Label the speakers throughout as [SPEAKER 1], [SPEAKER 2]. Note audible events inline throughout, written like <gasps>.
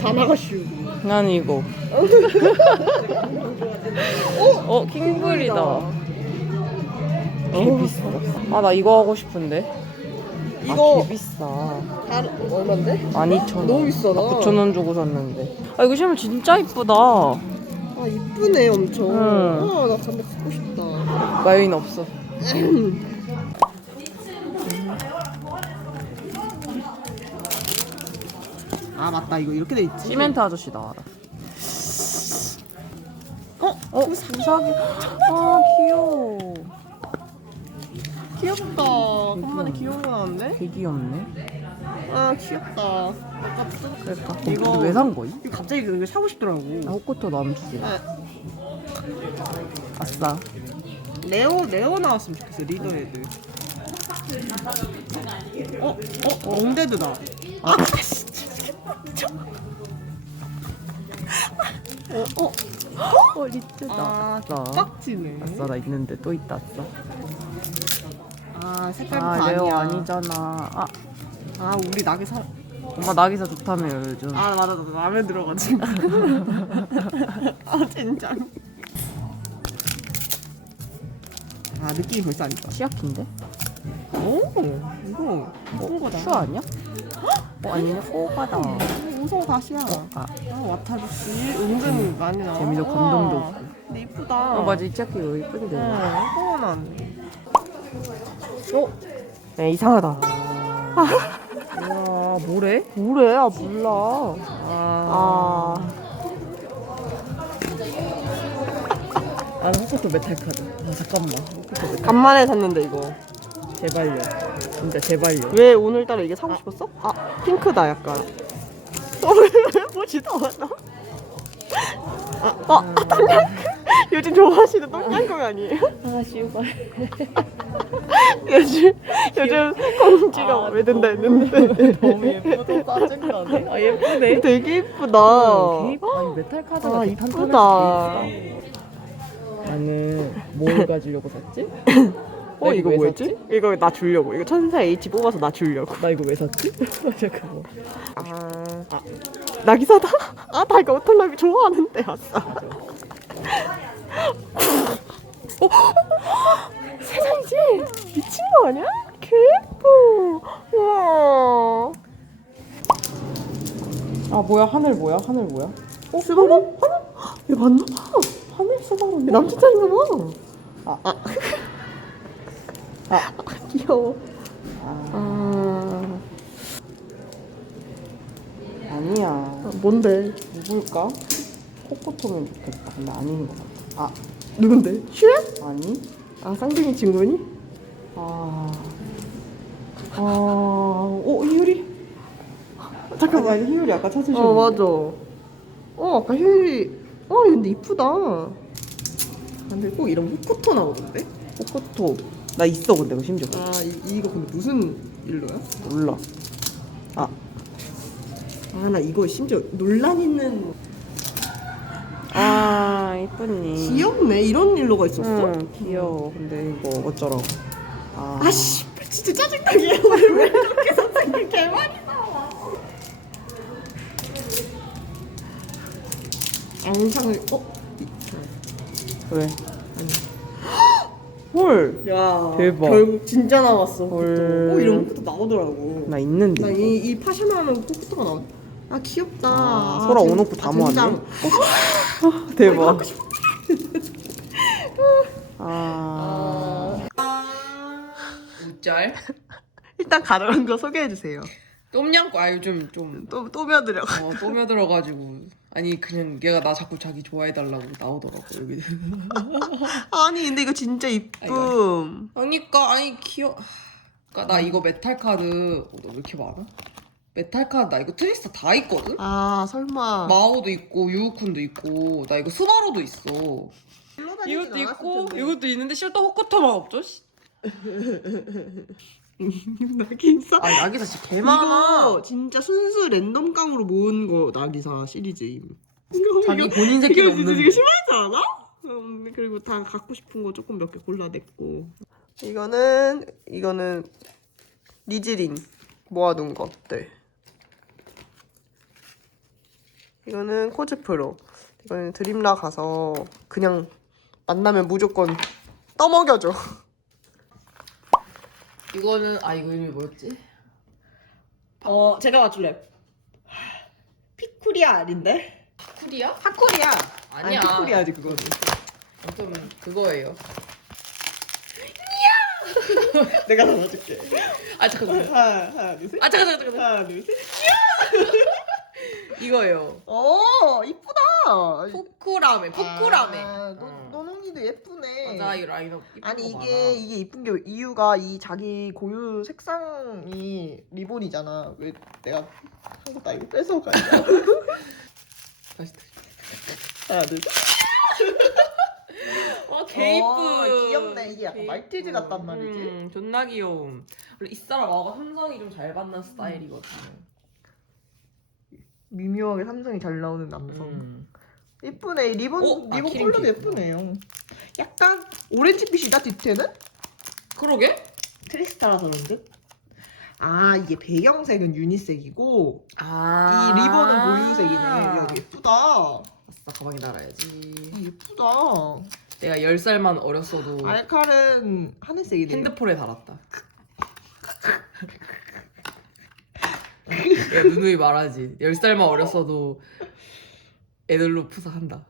[SPEAKER 1] 다 나가슈.
[SPEAKER 2] 난 이거. 어, 킹블이다. 개 비싸. 아, 나 이거 하고 싶은데.
[SPEAKER 1] 이거
[SPEAKER 2] 아, 개 비싸.
[SPEAKER 1] 얼마인데?
[SPEAKER 2] 12,000원.
[SPEAKER 1] 너무 비싸다.
[SPEAKER 2] 9,000원 주고 샀는데. 아, 이거 신으면 진짜 이쁘다.
[SPEAKER 1] 아 이쁘네 엄청.
[SPEAKER 2] 응.
[SPEAKER 1] 와나 담배 갖고 싶다.
[SPEAKER 2] 마요인 없어. <laughs>
[SPEAKER 1] 아 맞다 이거 이렇게 돼 있지.
[SPEAKER 2] 시멘트 아저씨 나와라.
[SPEAKER 1] 어?
[SPEAKER 2] 어, 우사기. 아, 귀여워.
[SPEAKER 1] 귀엽다. 간만에 귀여운 거 나왔네.
[SPEAKER 2] 되게 귀엽네.
[SPEAKER 1] 아 귀엽다.
[SPEAKER 2] 그러니까.
[SPEAKER 1] 이거-
[SPEAKER 2] 이거 왜 산 거임?
[SPEAKER 1] 이거 갑자기 이거 사고 싶더라고.
[SPEAKER 2] 나 호코토 나면 주세요.
[SPEAKER 1] 아,
[SPEAKER 2] 아싸.
[SPEAKER 1] 레오 레오 나왔으면 좋겠어 리더헤드. 어? 어? 롱데드다. 아 어? 어?
[SPEAKER 2] 어, 리트다.
[SPEAKER 1] 아
[SPEAKER 2] 아싸.
[SPEAKER 1] 빡치네.
[SPEAKER 2] 아싸, 나 있는데 또 있다, 아싸.
[SPEAKER 1] 아 색깔부터
[SPEAKER 2] 아, 레오
[SPEAKER 1] 아니야.
[SPEAKER 2] 아니잖아. 아,
[SPEAKER 1] 아 우리 낙이 사.
[SPEAKER 2] 엄마 나기사 좋다며, 요즘.
[SPEAKER 1] 아 맞아 나 마음에 들어가지고. <laughs> 아 진짜. 아 느낌이 벌써 아니다.
[SPEAKER 2] 치아키인데?
[SPEAKER 1] 오 이거 무슨 거다.
[SPEAKER 2] 슈 아니야? 어, 아니네, 호가다.
[SPEAKER 1] 우성 다시야.
[SPEAKER 2] 아,
[SPEAKER 1] 아 와타루시 은근 많이 나와.
[SPEAKER 2] 재미도 감동도 없고.
[SPEAKER 1] 근데 이쁘다.
[SPEAKER 2] 어, 맞아, 이 치아키 이거 이쁘게 되네.
[SPEAKER 1] 어, 소원한.
[SPEAKER 2] 어? 야, 이상하다.
[SPEAKER 1] 와 뭐래?
[SPEAKER 2] 뭐래? 아, 몰라.
[SPEAKER 1] 아.
[SPEAKER 2] 아. 아, 호코토 메탈 카드. 아, 잠깐만. 호코토 메탈.
[SPEAKER 1] 간만에 샀는데 이거.
[SPEAKER 2] 제발요. 진짜 제발요.
[SPEAKER 1] 왜 오늘따라 이게 사고 싶었어? 아 핑크다 약간. <laughs> 뭐지 나왔나? 아, 아, 아 똥냥꿍? <laughs> 요즘 좋아하시는 똥냥꿍 아니에요?
[SPEAKER 2] 아, 씨발. <laughs>
[SPEAKER 1] 요즘 요즘 공지가 마음에 든다 했는데
[SPEAKER 2] 너무 예쁘다. 짜증나네. 아, 예쁘네.
[SPEAKER 1] 되게 이쁘다.
[SPEAKER 2] 어, 아니, 메탈 카드가
[SPEAKER 1] 아,
[SPEAKER 2] 되게
[SPEAKER 1] 이쁘다.
[SPEAKER 2] 나는 뭘 가지려고 샀지? 어나
[SPEAKER 1] 이거
[SPEAKER 2] 왜
[SPEAKER 1] 뭐였지? 이거 나 주려고. 이거 천사 H 뽑아서 나 주려고.
[SPEAKER 2] 나 이거 왜 샀지? <laughs> 잠깐만.
[SPEAKER 1] 아, 나 기사다? 아, 나 이거 오톨라비 좋아하는데, 아싸. 어? 세상이지? 미친 거 아니야? 개 예뻐. 우와.
[SPEAKER 2] 아, 뭐야? 하늘 뭐야? 하늘 뭐야?
[SPEAKER 1] 어, 스바루? 하늘? 얘 맞나 봐.
[SPEAKER 2] 하늘.
[SPEAKER 1] 얘 남친 차인가 봐.
[SPEAKER 2] 아.
[SPEAKER 1] 아.
[SPEAKER 2] 아.
[SPEAKER 1] 귀여워.
[SPEAKER 2] 아,
[SPEAKER 1] 아,
[SPEAKER 2] 아니야.
[SPEAKER 1] 뭔데?
[SPEAKER 2] 누굴까? 코코토면 좋겠다. 근데 아닌 것 같아. 아,
[SPEAKER 1] 누군데? 슈레?
[SPEAKER 2] 아니?
[SPEAKER 1] 아, 쌍둥이 친구니?
[SPEAKER 2] 아. 아, 오, 희율이?
[SPEAKER 1] 잠깐만.
[SPEAKER 2] 희율이 아까 찾으셨는데.
[SPEAKER 1] 어, 맞아. 어, 아까 힐이. 어, 얘 근데 이쁘다. 근데 꼭 이런 호코토 나오던데?
[SPEAKER 2] 코코토. 나 있어, 근데 그 심지어.
[SPEAKER 1] 아, 이, 이거 근데 무슨 일로야?
[SPEAKER 2] 몰라. 아,
[SPEAKER 1] 아, 나 이거 심지어 논란 있는.
[SPEAKER 2] 아, 이쁘니.
[SPEAKER 1] 귀엽네. 이런 일로가 있었어?
[SPEAKER 2] 응, 귀여워. 근데 이거 어쩌라고. 아,
[SPEAKER 1] 아, 씨. 진짜 짜증나게. <laughs> 왜 그렇게 선생님 개 많이 나와. 영상을, 어?
[SPEAKER 2] 왜? 헐,
[SPEAKER 1] 야.
[SPEAKER 2] 대박.
[SPEAKER 1] 결국 진짜 나왔어.
[SPEAKER 2] 헐.
[SPEAKER 1] 어, 이런 것도 나오더라고.
[SPEAKER 2] 나 있는데.
[SPEAKER 1] 나 이 이 파시나는 포크가 나와. 아 귀엽다.
[SPEAKER 2] 아, 소라
[SPEAKER 1] 진-
[SPEAKER 2] 온오프 다 모았네.
[SPEAKER 1] 진짜.
[SPEAKER 2] 대박. 아,
[SPEAKER 3] 우짤? <laughs>
[SPEAKER 1] 일단 가져간 거 소개해 주세요.
[SPEAKER 3] 똠양꿍 아 요즘 좀
[SPEAKER 1] 또 또 며들어.
[SPEAKER 3] 어, 또며들어가지고 아니 그냥 얘가 나 자꾸 자기 좋아해달라고 나오더라고 여기 <laughs>
[SPEAKER 1] 아니 근데 이거 진짜 이쁨.
[SPEAKER 3] 그러니까 아니 귀여 그러니까 나 이거 메탈 카드 어, 나왜 이렇게 많아? 메탈 카드 나 이거 트리스타 다 있거든?
[SPEAKER 1] 아 설마.
[SPEAKER 3] 마오도 있고 유우쿤도 있고 나 이거 스바루도 있어
[SPEAKER 1] 이것도
[SPEAKER 3] 이것도 있는데 실도 호코토만 없죠? 씨. <laughs> <laughs>
[SPEAKER 1] 나기사.
[SPEAKER 3] 아 야기사 진짜 개
[SPEAKER 1] 이거
[SPEAKER 3] 많아
[SPEAKER 1] 진짜 순수 랜덤 깡으로 모은 거 나기사 시리즈임.
[SPEAKER 3] 자기 본인 새끼가
[SPEAKER 1] 이거
[SPEAKER 3] 없는데
[SPEAKER 1] 되게 심하지 않아? 음, 그리고 다 갖고 싶은 거 조금 몇 개 골라냈고. 이거는 이거는 리즈린 모아둔 것들. 이거는 코즈 프로. 이거는 드림라 가서 그냥 만나면 무조건 떠먹여줘. <laughs>
[SPEAKER 2] 이거는 아 이거 이름이 뭐였지?
[SPEAKER 1] 어, 제가 맞출래. 피쿠리아 아닌데?
[SPEAKER 2] 쿠리야?
[SPEAKER 1] 파쿠리아.
[SPEAKER 2] 아니야.
[SPEAKER 1] 아니, 피쿠리아지 그거는.
[SPEAKER 2] 아무튼 그거예요. <laughs>
[SPEAKER 1] 내가 다 맞을게.
[SPEAKER 2] 아 잠깐만.
[SPEAKER 1] 하나, 하나, 둘, 셋.
[SPEAKER 2] 아 잠깐 잠깐 잠깐.
[SPEAKER 1] 하나, 둘, 셋. <laughs>
[SPEAKER 2] 이거예요.
[SPEAKER 1] 어, 이쁘다.
[SPEAKER 2] 푸쿠라메. 푸쿠라메.
[SPEAKER 1] 아, 너,
[SPEAKER 2] 어.
[SPEAKER 1] 너농이도 예쁘네.
[SPEAKER 2] 맞아 이 라인업 이쁜
[SPEAKER 1] 아니
[SPEAKER 2] 거
[SPEAKER 1] 이게
[SPEAKER 2] 많아.
[SPEAKER 1] 이게 이쁜 게 이유가 이 자기 고유 색상이 리본이잖아. 왜 내가 한 것도 아니고 뺏어가. <laughs>
[SPEAKER 2] 다시
[SPEAKER 1] 하나 둘 셋.
[SPEAKER 2] 와 개이쁘.
[SPEAKER 1] 어, 귀엽네. 이게 약간 말티즈 같단 말이지.
[SPEAKER 2] 음, 존나 귀여움. 원래 이 사람하고 삼성이 좀 잘 받는 스타일이거든.
[SPEAKER 1] 미묘하게 삼성이 잘 나오는 남성.
[SPEAKER 2] 음.
[SPEAKER 1] 예쁘네. 이 리본
[SPEAKER 2] 어? 아,
[SPEAKER 1] 리본
[SPEAKER 2] 키링
[SPEAKER 1] 컬러도. 예쁘네요. 약간 오렌지빛이다 뒤태는?
[SPEAKER 2] 그러게?
[SPEAKER 1] 트리스타라서 그런 듯. 아 이게 배경색은 유니색이고
[SPEAKER 2] 아.
[SPEAKER 1] 이 리본은 고유색이네. 야, 예쁘다.
[SPEAKER 2] 아싸 가방에 달아야지.
[SPEAKER 1] 예쁘다.
[SPEAKER 2] 내가 10살만 어렸어도
[SPEAKER 1] 알칼은 하늘색이네.
[SPEAKER 2] 핸드폰에 달았다. <laughs> 야, 누누이 말하지. 10살만 어렸어도 애들로 푸사 한다.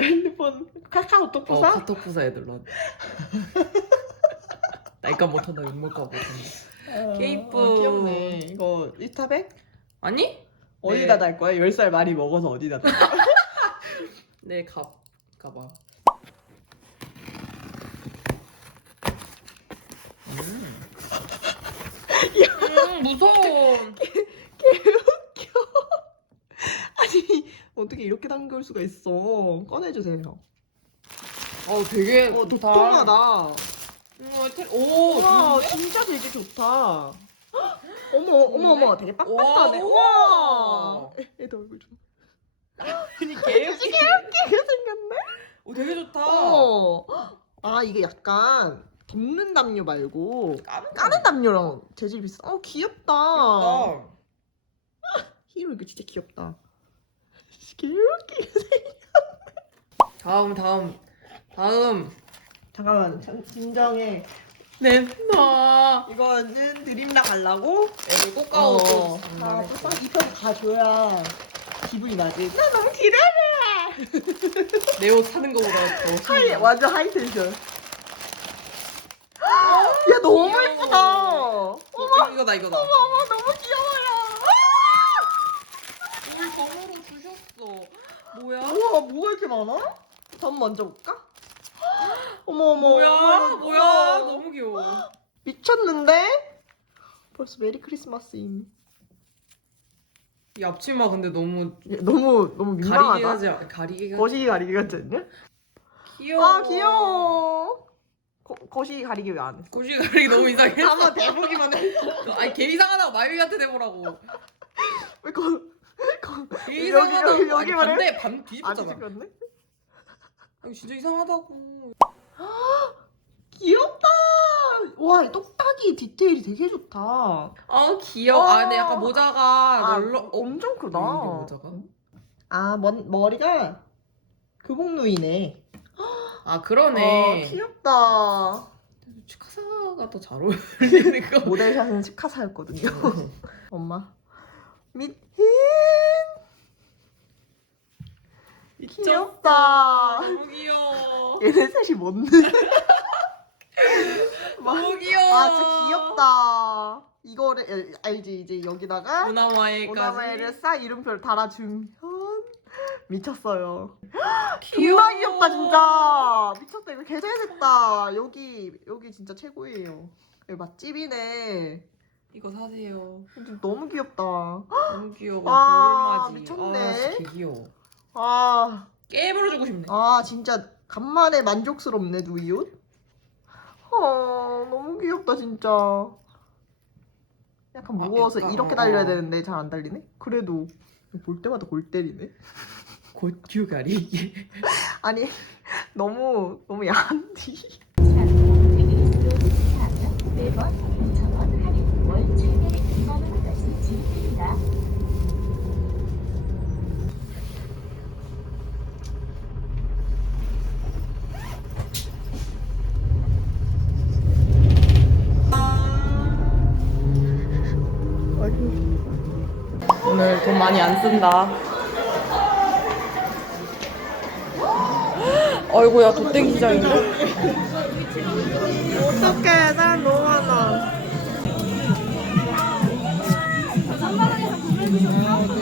[SPEAKER 1] 핸드폰 카카오 톡
[SPEAKER 2] 어,
[SPEAKER 1] 부사?
[SPEAKER 2] 카톡 푸사 애들로 한다. <laughs> 날까 못한다, 욕먹까 못한다. 케이프.
[SPEAKER 1] 아, 귀엽네. 이거 리타백?
[SPEAKER 2] 아니?
[SPEAKER 1] 어디다
[SPEAKER 2] 네.
[SPEAKER 1] 달 거야? 10살 많이 먹어서 어디다 달 거야?
[SPEAKER 2] 내 갑, 가방. 음. 음, 무서워. <laughs>
[SPEAKER 1] 아니 어떻게 이렇게 담글 수가 있어? 꺼내주세요.
[SPEAKER 2] 어, 되게
[SPEAKER 1] 어,
[SPEAKER 2] 좋다.
[SPEAKER 1] 독특하다.
[SPEAKER 2] 음, 테- 오,
[SPEAKER 1] 우와
[SPEAKER 2] 좋은데?
[SPEAKER 1] 진짜 되게 좋다. <gasps> 어머 어머 어머 되게.
[SPEAKER 2] 와,
[SPEAKER 1] 우와.
[SPEAKER 2] 우와.
[SPEAKER 1] 애- <laughs> 애들 얼굴 좀.
[SPEAKER 2] 아니, 개웃기.
[SPEAKER 1] 이게 생겼네.
[SPEAKER 2] 오, 되게 좋다.
[SPEAKER 1] 어. 아 이게 약간 덮는 담요 말고
[SPEAKER 2] 까는
[SPEAKER 1] 까는 담요랑 재질 비슷. 어 귀엽다.
[SPEAKER 2] 귀엽다.
[SPEAKER 1] 히로 이거 진짜 귀엽다. 귀엽게.
[SPEAKER 2] 다음, 다음, 다음.
[SPEAKER 1] 잠깐만 참- 진정해.
[SPEAKER 2] 냈나.
[SPEAKER 1] 이거는 드림라 갈라고.
[SPEAKER 2] 애들 꽃가오 또.
[SPEAKER 1] 어. 아, 또 입혀서 가줘야 기분이 나지. 나 너무 기다려.
[SPEAKER 2] 내 옷 사는 거보다 더
[SPEAKER 1] 하이
[SPEAKER 2] 신기해.
[SPEAKER 1] 완전 하이 텐션. 야 너무
[SPEAKER 2] 귀여워.
[SPEAKER 1] 예쁘다.
[SPEAKER 2] 어, 이거다, 이거다.
[SPEAKER 1] 어머 너무 귀여워요.
[SPEAKER 2] 뭘 덤으로 주셨어. 뭐야?
[SPEAKER 1] 우와 뭐가 이렇게 많아? 전 먼저 볼까? 어머 어머.
[SPEAKER 2] 뭐야?
[SPEAKER 1] 어머,
[SPEAKER 2] 뭐야?
[SPEAKER 1] 어머.
[SPEAKER 2] 너무 귀여워.
[SPEAKER 1] 미쳤는데? 벌써 메리 크리스마스임.
[SPEAKER 2] 이 앞치마 근데 너무
[SPEAKER 1] 야, 너무 너무
[SPEAKER 2] 가리게
[SPEAKER 1] 민망하다.
[SPEAKER 2] 하지 않- 가리게 가
[SPEAKER 1] 거시기 가리개 같지 않냐?
[SPEAKER 2] 귀여워.
[SPEAKER 1] 아 귀여워. 거, 거시기 가리개 왜안 했어?
[SPEAKER 2] 고시 가리기 너무 이상해. <laughs>
[SPEAKER 1] 아마 대보기만 했어.
[SPEAKER 2] 아니 개 이상하다고 마유이한테 대보라고.
[SPEAKER 1] 왜 거,
[SPEAKER 2] 개
[SPEAKER 1] 여기,
[SPEAKER 2] 이상하다고.
[SPEAKER 1] 여기,
[SPEAKER 2] 아니,
[SPEAKER 1] 여기만 해?
[SPEAKER 2] 반대
[SPEAKER 1] 반아
[SPEAKER 2] 뒤집었잖아. 아니 진짜 이상하다고.
[SPEAKER 1] 귀엽다. 와, 이 똑딱이 디테일이 되게 좋다.
[SPEAKER 2] 아 귀여워. 아 근데 약간 모자가 널러. 어,
[SPEAKER 1] 엄청 크다.
[SPEAKER 2] 이게 모자가?
[SPEAKER 1] 아, 먼, 머리가 교복누이네.
[SPEAKER 2] 아 그러네.
[SPEAKER 1] 아, 귀엽다.
[SPEAKER 2] 치카사가 더 잘 어울리는 거.
[SPEAKER 1] 모델샷은 치카사였거든요. 엄마. 밑, 귀엽다.
[SPEAKER 2] 너무 귀여워. <laughs>
[SPEAKER 1] 얘네 셋이 뭔데? <laughs>
[SPEAKER 2] 너무 귀여워.
[SPEAKER 1] 아, 진짜 귀엽다. 이거를, 알지? 이제 여기다가
[SPEAKER 2] 오나마에까지.
[SPEAKER 1] 오나마에를 싸 이름표를 달아주면 미쳤어요. <gasps>
[SPEAKER 2] 귀여워.
[SPEAKER 1] 존나 귀엽다 진짜. 미쳤다 이거 개 잘됐다. 여기 여기 진짜 최고예요. 여기 맛집이네.
[SPEAKER 2] 이거 사세요.
[SPEAKER 1] 근데 너무 귀엽다.
[SPEAKER 2] 너무 귀여워.
[SPEAKER 1] 와,
[SPEAKER 2] 겨울맞이.
[SPEAKER 1] 미쳤네.
[SPEAKER 2] 아, 진짜 개 귀여워.
[SPEAKER 1] 아,
[SPEAKER 2] 깨물어 주고 싶네.
[SPEAKER 1] 아 진짜 간만에 만족스럽네 누이 옷. 아 너무 귀엽다 진짜. 약간
[SPEAKER 2] 아,
[SPEAKER 1] 무거워서
[SPEAKER 2] 약간,
[SPEAKER 1] 이렇게
[SPEAKER 2] 어,
[SPEAKER 1] 달려야
[SPEAKER 2] 어.
[SPEAKER 1] 되는데 잘 안 달리네. 그래도 볼 때마다 골 때리네.
[SPEAKER 2] 고추가리. <laughs>
[SPEAKER 1] 아니 너무 너무 야한디.
[SPEAKER 4] 매번 2,000원
[SPEAKER 2] 많이 안 쓴다. 어이구야 돗대기 시장인데?
[SPEAKER 1] 어떡해 난 너무 많아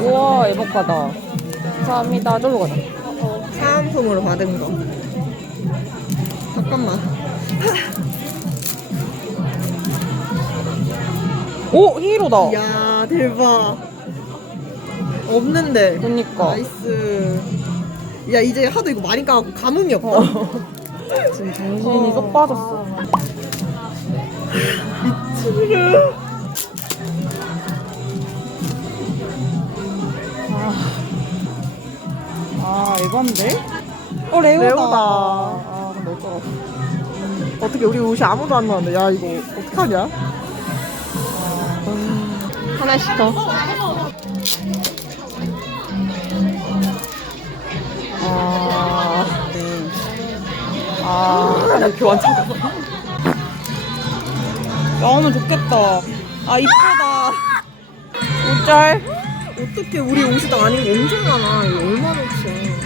[SPEAKER 2] 우와 에버카다. 감사합니다. 저로 가자.
[SPEAKER 1] 사은품으로 받은 거 잠깐만
[SPEAKER 2] 오 히로다.
[SPEAKER 1] 이야 대박 없는데
[SPEAKER 2] 그니까.
[SPEAKER 1] 나이스 야 이제 하도 이거 많이 까갖고 감흥이 없다
[SPEAKER 2] 어. 지금 정신이 쏙 빠졌어. 아, 에반데? 어, 레오다.
[SPEAKER 1] 레오다.
[SPEAKER 2] 아, 근데 어쩌라고.
[SPEAKER 1] 어떻게 우리 옷이 아무도 안 나왔는데 야 이거 어떡하냐 하나 시켜
[SPEAKER 2] 아, 네. 아, 나 교환 찾아서. 나오면 좋겠다. 아, 이쁘다. 옷잘.
[SPEAKER 1] 어떻게 우리 옷이 다 아닌 거 엄청 많아 이거 얼마나치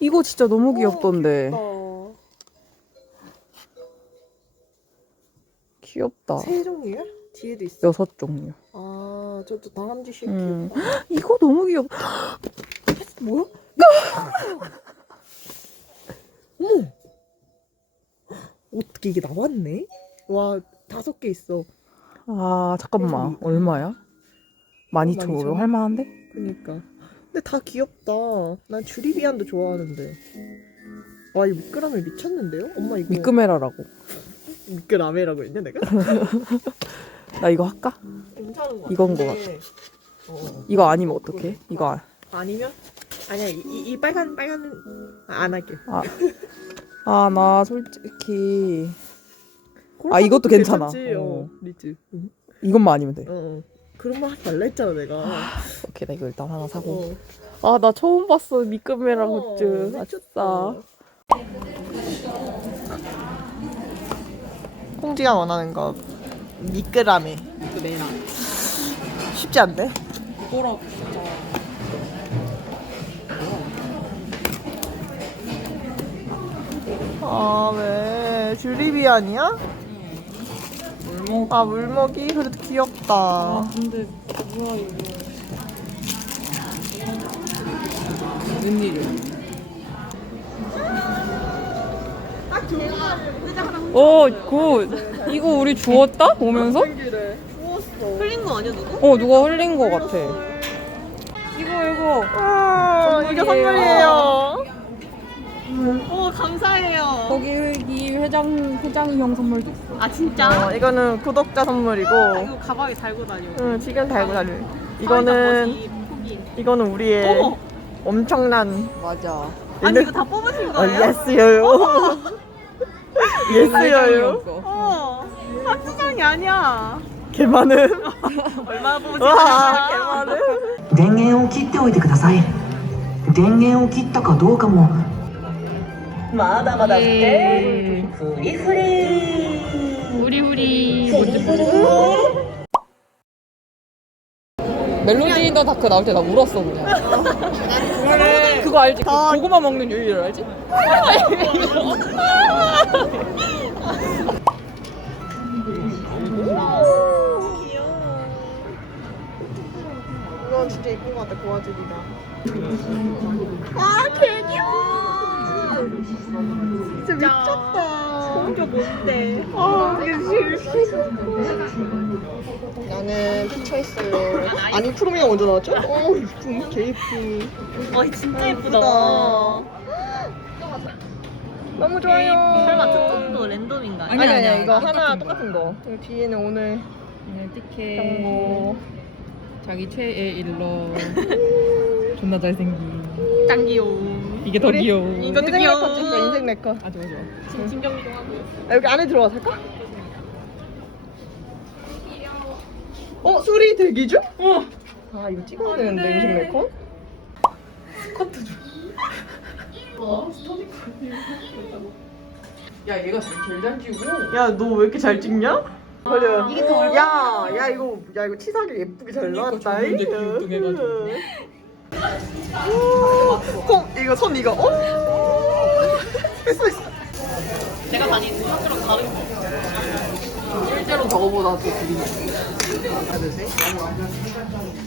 [SPEAKER 2] 이거 진짜 너무 귀엽던데. 귀엽다.
[SPEAKER 1] 세 종류야? 뒤에도 있어
[SPEAKER 2] 여섯 종류.
[SPEAKER 1] 아 저도 다람쥐 쉐
[SPEAKER 2] 음.
[SPEAKER 1] 귀엽다 <gasps>
[SPEAKER 2] 이거 너무 귀엽다. <gasps>
[SPEAKER 1] 뭐야? <gasps> 어머 어떻게 이게 나왔네? 와 다섯 개 있어
[SPEAKER 2] 아, 잠깐만. 얼마야? 12,500
[SPEAKER 1] 12,500.
[SPEAKER 2] 할만한데?
[SPEAKER 1] 그니까 근데 다 귀엽다 난 주리비안도 좋아하는데 와 이 미끄럼이 미쳤는데요? 엄마 이거
[SPEAKER 2] 미끄메라라고.
[SPEAKER 1] 미끄라메라고 했냐 내가? <laughs>
[SPEAKER 2] 나 이거 할까?
[SPEAKER 1] 괜찮은 거
[SPEAKER 2] 이건 거
[SPEAKER 1] 같은데. 어.
[SPEAKER 2] 이거 아니면 어떡해? 이거 안.
[SPEAKER 1] 아니면? 아니야 이, 이, 이 빨간 빨간 아, 안 할게
[SPEAKER 2] 아, 아, 나 솔직히. 아, 이것도 괜찮아.
[SPEAKER 1] 괜찮지? 어.
[SPEAKER 2] 어.
[SPEAKER 1] 리즈 응?
[SPEAKER 2] 이것만 아니면 돼.
[SPEAKER 1] 어, 어 그런 말 하지 말라 했잖아 내가
[SPEAKER 2] 오케이, 나 이거 일단 하나 사고.
[SPEAKER 1] 어.
[SPEAKER 2] 아, 나 처음 봤어. 미끄메라
[SPEAKER 1] 어,
[SPEAKER 2] 굿즈.
[SPEAKER 1] 미쳤다.
[SPEAKER 2] 아싸.
[SPEAKER 1] 홍지가 원하는 거 미끄라메 미끄메라 쉽지 않네
[SPEAKER 3] 뭐라고 진짜.
[SPEAKER 1] 아왜 주리비안이야?
[SPEAKER 3] 물먹.
[SPEAKER 1] 아 물먹이 그래도 귀엽다
[SPEAKER 3] 아 근데 뭐야 이거. 웬일이야?
[SPEAKER 2] 오, 굿. 이거 우리 주웠다? 오면서?
[SPEAKER 1] 흘린 거 아니야 누구?
[SPEAKER 2] 어, 누가 흘린 거 같아. 이거, 이거.
[SPEAKER 1] 어, 이거
[SPEAKER 2] 선물이에요.
[SPEAKER 1] 오 감사해요
[SPEAKER 2] 거기 이 회장, 회장형 선물도 있어.
[SPEAKER 5] 아 진짜?
[SPEAKER 1] 어, 이거는 구독자 선물이고
[SPEAKER 5] 이거 가방에 달고 다녀.
[SPEAKER 1] 응, 지금 달고 다녀 이거는
[SPEAKER 5] 포기.
[SPEAKER 1] 이거는 우리의
[SPEAKER 5] 어머!
[SPEAKER 1] 엄청난
[SPEAKER 2] 맞아.
[SPEAKER 5] 아니 이거 다 뽑으신
[SPEAKER 1] 어,
[SPEAKER 5] 거예요?
[SPEAKER 1] 예스여요 예스여요
[SPEAKER 5] 어. 한수장이 아니야.
[SPEAKER 1] 개 많은
[SPEAKER 5] 얼마나 뽑으신
[SPEAKER 1] 와, 개
[SPEAKER 5] 거예요?
[SPEAKER 1] 많은
[SPEAKER 6] 電源を切っておいてください電源を切ったかどうかもまだまだってフリフリ
[SPEAKER 5] 우리 우리.
[SPEAKER 2] 멜로디 더 다크 나올 때 나 울었어 그냥. <laughs> 그거 알지? 그 고구마 먹는 요일 알지?
[SPEAKER 1] 이건 진짜 이쁜 것 같아 고아들이다 아 개 귀여워 진짜 미쳤다
[SPEAKER 5] 이거 뭔데?
[SPEAKER 1] 아 이게 싫어 나는 피처했어요 아니 프로미가 먼저 나왔죠? 어 이쁜 개 이쁜
[SPEAKER 5] 와 진짜 예쁘다.
[SPEAKER 1] 너무 좋아요
[SPEAKER 5] 설마 특전도 랜덤인가요?
[SPEAKER 1] 아니 아니야 이거 하나 똑같은 거 그리고 뒤에는 오늘
[SPEAKER 2] 티켓.
[SPEAKER 1] 정보
[SPEAKER 2] 자기 최애 일러. <laughs> 존나 잘생긴.
[SPEAKER 5] 짱 귀여워.
[SPEAKER 2] 이게 더
[SPEAKER 1] 우리
[SPEAKER 2] 귀여워.
[SPEAKER 1] 인생. 네컷 찍자 인생 네컷
[SPEAKER 2] 아 좋아 좋아.
[SPEAKER 1] 아, 여기 안에 들어와 살까? 어 수리 대기 중? 어. 아 이거 찍어야 되는데 인생 네컷?
[SPEAKER 2] 야 얘가 제일 잘 지우고.
[SPEAKER 1] 야너 왜 이렇게 잘 찍냐? 그래. 이게 더 야, 야 이거 야 이거 치사하게 예쁘게 잘 나왔다.
[SPEAKER 2] 좋은데 귀엽게
[SPEAKER 1] 콩 이거 손 이거. 어? 했어 했어.
[SPEAKER 5] 제가 다니는 학교랑 다른 거.
[SPEAKER 2] 실제로 저거보다 더 길이
[SPEAKER 1] 둘 셋.